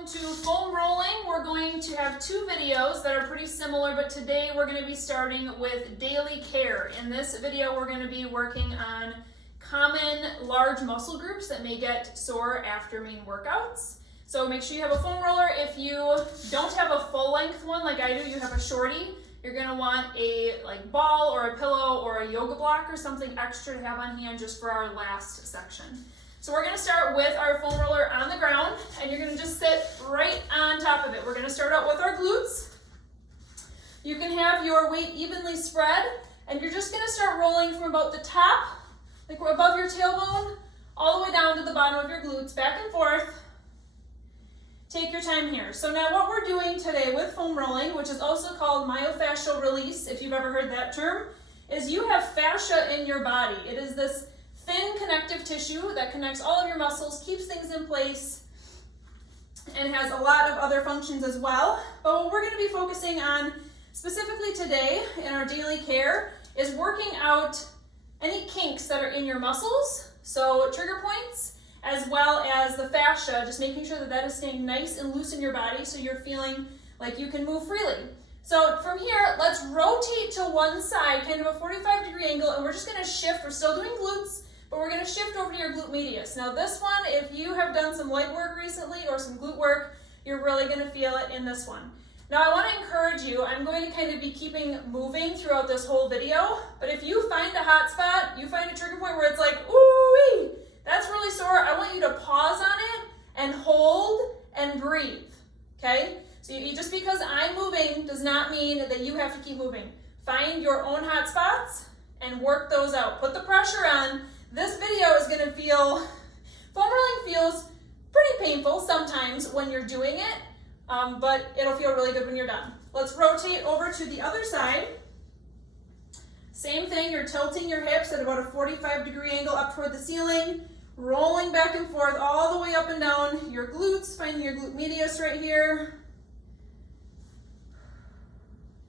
Welcome to foam rolling. We're going to have two videos that are pretty similar, but today we're going to be starting with daily care. In this video, we're going to be working on common large muscle groups that may get sore after main workouts. So make sure you have a foam roller. If you don't have a full length one like I do, you have a shorty, you're going to want a ball or a pillow or a yoga block or something extra to have on hand just for our last section. So we're going to start with our foam roller on the ground, and you're going to just sit right on top of it. We're going to start out with our glutes. You can have your weight evenly spread, and you're just going to start rolling from about the top, like we're above your tailbone, all the way down to the bottom of your glutes, back and forth. Take your time here. So now what we're doing today with foam rolling, which is also called myofascial release, if you've ever heard that term, is you have fascia in your body. It is this thin connective tissue that connects all of your muscles, keeps things in place, and has a lot of other functions as well. But what we're going to be focusing on specifically today in our daily care is working out any kinks that are in your muscles, so trigger points, as well as the fascia, just making sure that that is staying nice and loose in your body so you're feeling like you can move freely. So from here, let's rotate to one side, kind of a 45-degree angle, and we're just going to shift. We're still doing glutes, but we're going to shift over to your glute medius. Now this one, if you have done some leg work recently or some glute work, you're really going to feel it in this one. Now I want to encourage you, I'm going to kind of be keeping moving throughout this whole video, but if you find a hot spot, you find a trigger point where it's like, ooh-wee, that's really sore, I want you to pause on it and hold and breathe, okay? So just because I'm moving does not mean that you have to keep moving. Find your own hot spots and work those out. Put the pressure on. This video is going to feel, foam rolling feels pretty painful sometimes when you're doing it, but it'll feel really good when you're done. Let's rotate over to the other side. Same thing, you're tilting your hips at about a 45-degree angle up toward the ceiling, rolling back and forth all the way up and down your glutes, finding your glute medius right here.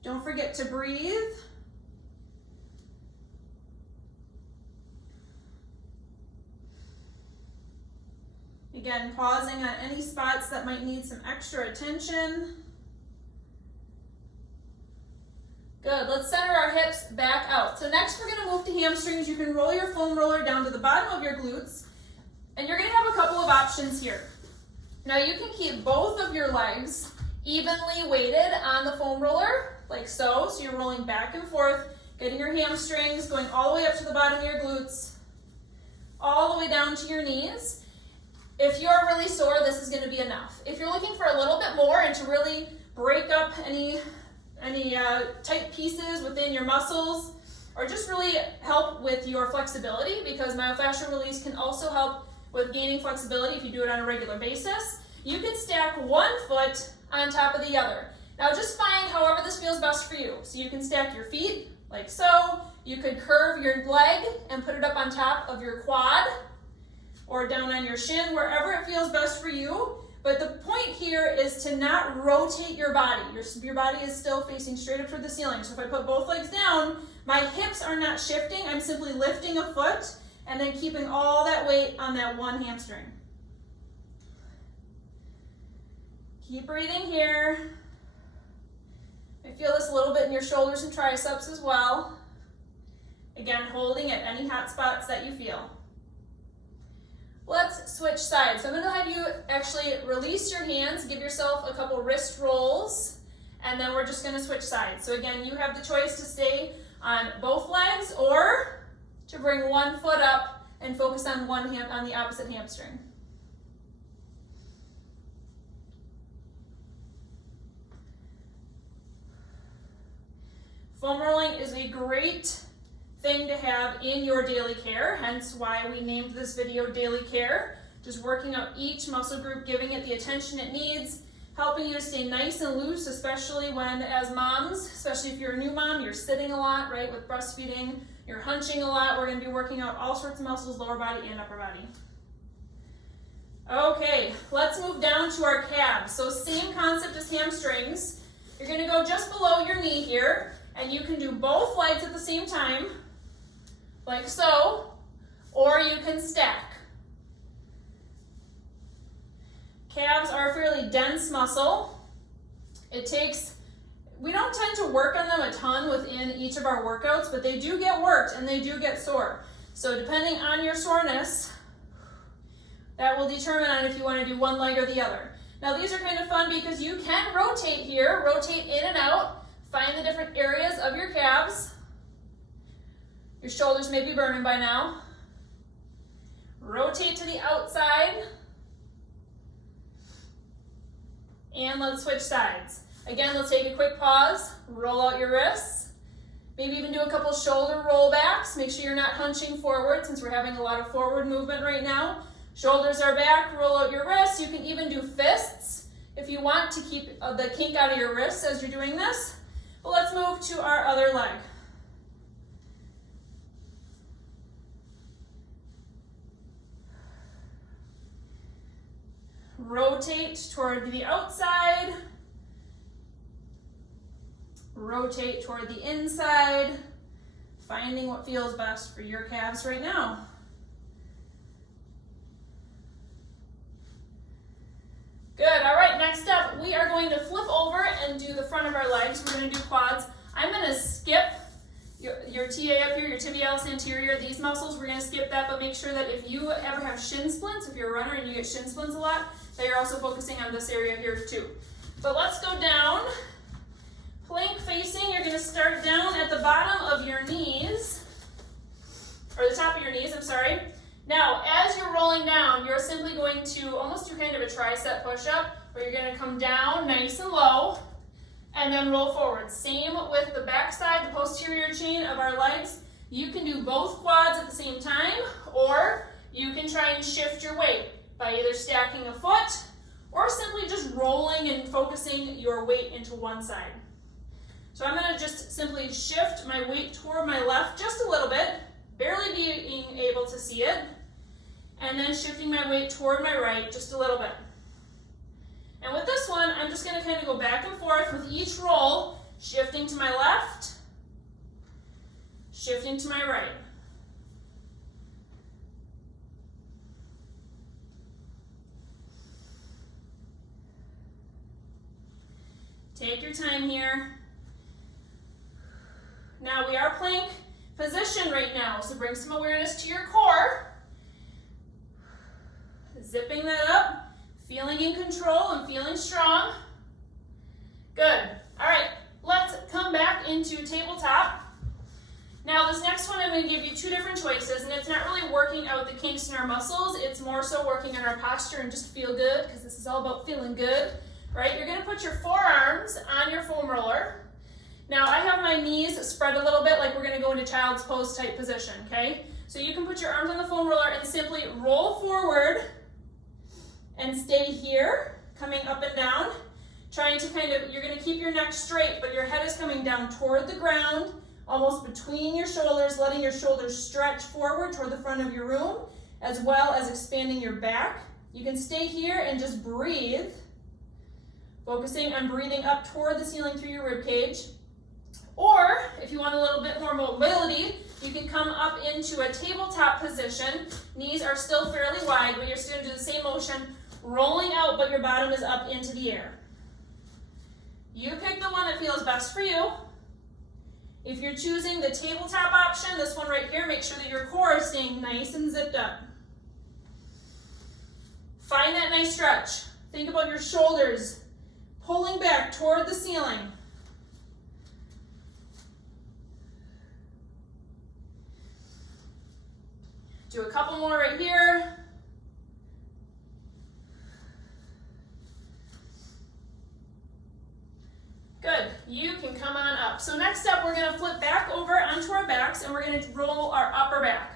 Don't forget to breathe. Again, pausing on any spots that might need some extra attention. Good, let's center our hips back out. So next we're gonna move to hamstrings. You can roll your foam roller down to the bottom of your glutes, and you're gonna have a couple of options here. Now you can keep both of your legs evenly weighted on the foam roller, like so. So you're rolling back and forth, getting your hamstrings, going all the way up to the bottom of your glutes, all the way down to your knees. If you're really sore, this is going to be enough. If you're looking for a little bit more and to really break up any tight pieces within your muscles, or just really help with your flexibility, because myofascial release can also help with gaining flexibility if you do it on a regular basis, you can stack one foot on top of the other. Now just find however this feels best for you. So you can stack your feet like so. You could curve your leg and put it up on top of your quad, or down on your shin, wherever it feels best for you. But the point here is to not rotate your body. Your body is still facing straight up toward the ceiling. So if I put both legs down, my hips are not shifting. I'm simply lifting a foot and then keeping all that weight on that one hamstring. Keep breathing here. I feel this a little bit in your shoulders and triceps as well. Again, holding at any hot spots that you feel. Let's switch sides. So I'm going to have you actually release your hands, give yourself a couple wrist rolls, and then we're just going to switch sides. So again, you have the choice to stay on both legs or to bring one foot up and focus on on the opposite hamstring. Foam rolling is a great thing to have in your daily care, hence why we named this video Daily Care. Just working out each muscle group, giving it the attention it needs, helping you to stay nice and loose, especially when, as moms, especially if you're a new mom, you're sitting a lot, right, with breastfeeding, you're hunching a lot. We're going to be working out all sorts of muscles, lower body and upper body. Okay, let's move down to our calves. So same concept as hamstrings. You're going to go just below your knee here, and you can do both legs at the same time, like so, or you can stack. Calves are a fairly dense muscle. We don't tend to work on them a ton within each of our workouts, but they do get worked and they do get sore. So depending on your soreness, that will determine on if you want to do one leg or the other. Now these are kind of fun because you can rotate here, rotate in and out, find the different areas of your calves. Your shoulders may be burning by now. Rotate to the outside. And let's switch sides. Again, let's take a quick pause, roll out your wrists. Maybe even do a couple shoulder rollbacks. Make sure you're not hunching forward since we're having a lot of forward movement right now. Shoulders are back, roll out your wrists. You can even do fists if you want to keep the kink out of your wrists as you're doing this. But let's move to our other leg. Rotate toward the outside. Rotate toward the inside. Finding what feels best for your calves right now. Good, all right, next up, we are going to flip over and do the front of our legs. We're gonna do quads. I'm gonna skip your TA up here, your tibialis anterior, these muscles, we're gonna skip that, but make sure that if you ever have shin splints, if you're a runner and you get shin splints a lot, that you're also focusing on this area here too. But let's go down. Plank facing, you're gonna start down at the bottom of your knees, or the top of your knees, I'm sorry. Now, as you're rolling down, you're simply going to almost do kind of a tricep push-up, where you're gonna come down nice and low, and then roll forward. Same with the back side, the posterior chain of our legs. You can do both quads at the same time, or you can try and shift your weight by either stacking a foot, or simply just rolling and focusing your weight into one side. So I'm gonna just simply shift my weight toward my left just a little bit, barely being able to see it, and then shifting my weight toward my right just a little bit. And with this one, I'm just gonna kind of go back and forth with each roll, shifting to my left, shifting to my right. Take your time here. Now we are plank position right now, so bring some awareness to your core. Zipping that up, feeling in control and feeling strong. Good. All right, let's come back into tabletop. Now this next one, I'm going to give you two different choices, and it's not really working out the kinks in our muscles, it's more so working on our posture and just feel good, because this is all about feeling good, right? You're going to put your forearms on your foam roller. Now I have my knees spread a little bit like we're going to go into child's pose type position, okay? So you can put your arms on the foam roller and simply roll forward and stay here, coming up and down, trying to you're going to keep your neck straight, but your head is coming down toward the ground, almost between your shoulders, letting your shoulders stretch forward toward the front of your room, as well as expanding your back. You can stay here and just breathe, focusing on breathing up toward the ceiling through your rib cage. Or, if you want a little bit more mobility, you can come up into a tabletop position. Knees are still fairly wide, but you're still going to do the same motion, rolling out, but your bottom is up into the air. You pick the one that feels best for you. If you're choosing the tabletop option, this one right here, make sure that your core is staying nice and zipped up. Find that nice stretch. Think about your shoulders pulling back toward the ceiling. Do a couple more right here. Good, you can come on up. So next up, we're gonna flip back over onto our backs and we're gonna roll our upper back.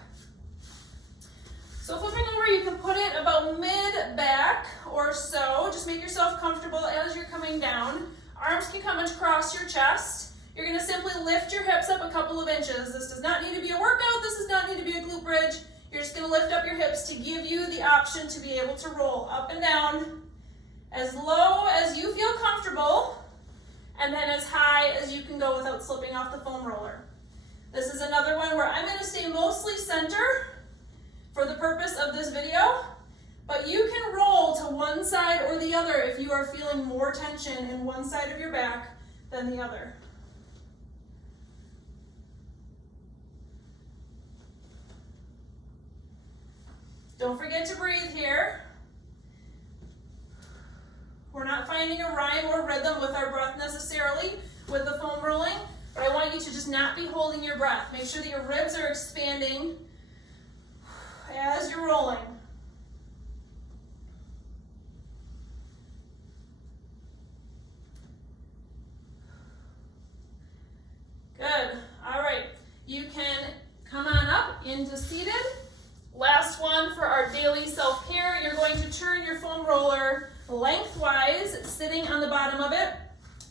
So flipping over, you can put it about mid-back or so. Just make yourself comfortable as you're coming down. Arms can come across your chest. You're gonna simply lift your hips up a couple of inches. This does not need to be a workout, this does not need to be a glute bridge. You're just gonna lift up your hips to give you the option to be able to roll up and down as low as you feel comfortable, and then as high as you can go without slipping off the foam roller. This is another one where I'm gonna stay mostly center for the purpose of this video, But you can roll to one side or the other if you are feeling more tension in one side of your back than the other. Don't forget to breathe here. We're not finding a rhyme or rhythm with our breath necessarily with the foam rolling, but I want you to just not be holding your breath. Make sure that your ribs are expanding as you're rolling. Good. All right. You can come on up into seated. Last one for our daily self-care. You're going to turn your foam roller lengthwise, sitting on the bottom of it.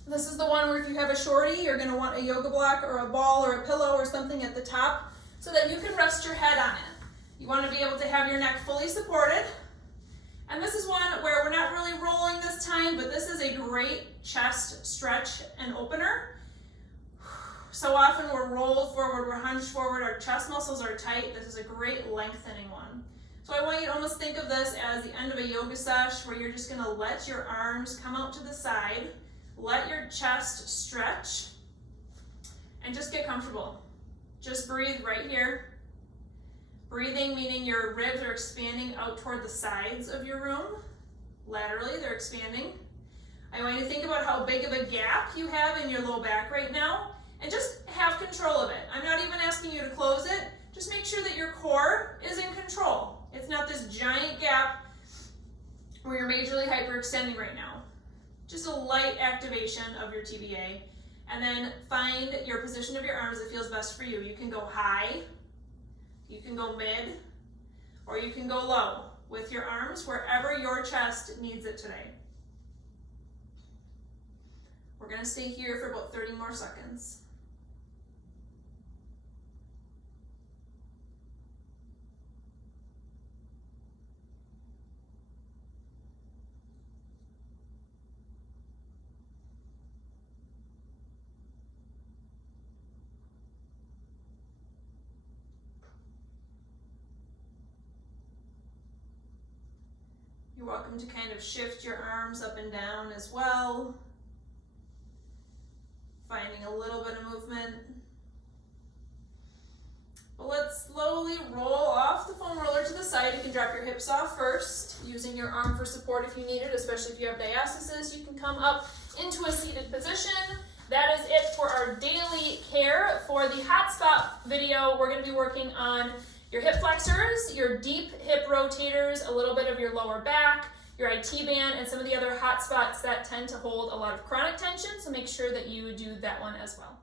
This is the one where if you have a shorty, you're going to want a yoga block or a ball or a pillow or something at the top so that you can rest your head on it. You want to be able to have your neck fully supported. And this is one where we're not really rolling this time, but this is a great chest stretch and opener. So often we're rolled forward, we're hunched forward, our chest muscles are tight. This is a great lengthening one. So I want you to almost think of this as the end of a yoga sesh where you're just gonna let your arms come out to the side, let your chest stretch, and just get comfortable. Just breathe right here. Breathing meaning your ribs are expanding out toward the sides of your room. Laterally, they're expanding. I want you to think about how big of a gap you have in your low back right now. And just have control of it. I'm not even asking you to close it. Just make sure that your core is in control. It's not this giant gap where you're majorly hyperextending right now. Just a light activation of your TBA. And then find your position of your arms that feels best for you. You can go high, you can go mid, or you can go low with your arms wherever your chest needs it today. We're going to stay here for about 30 more seconds. You're welcome to kind of shift your arms up and down as well. Finding a little bit of movement. But let's slowly roll off the foam roller to the side. You can drop your hips off first, using your arm for support if you need it, especially if you have diastasis. You can come up into a seated position. That is it for our daily care. For the hot spot video, we're going to be working on your hip flexors, your deep hip rotators, a little bit of your lower back, your IT band, and some of the other hot spots that tend to hold a lot of chronic tension. So make sure that you do that one as well.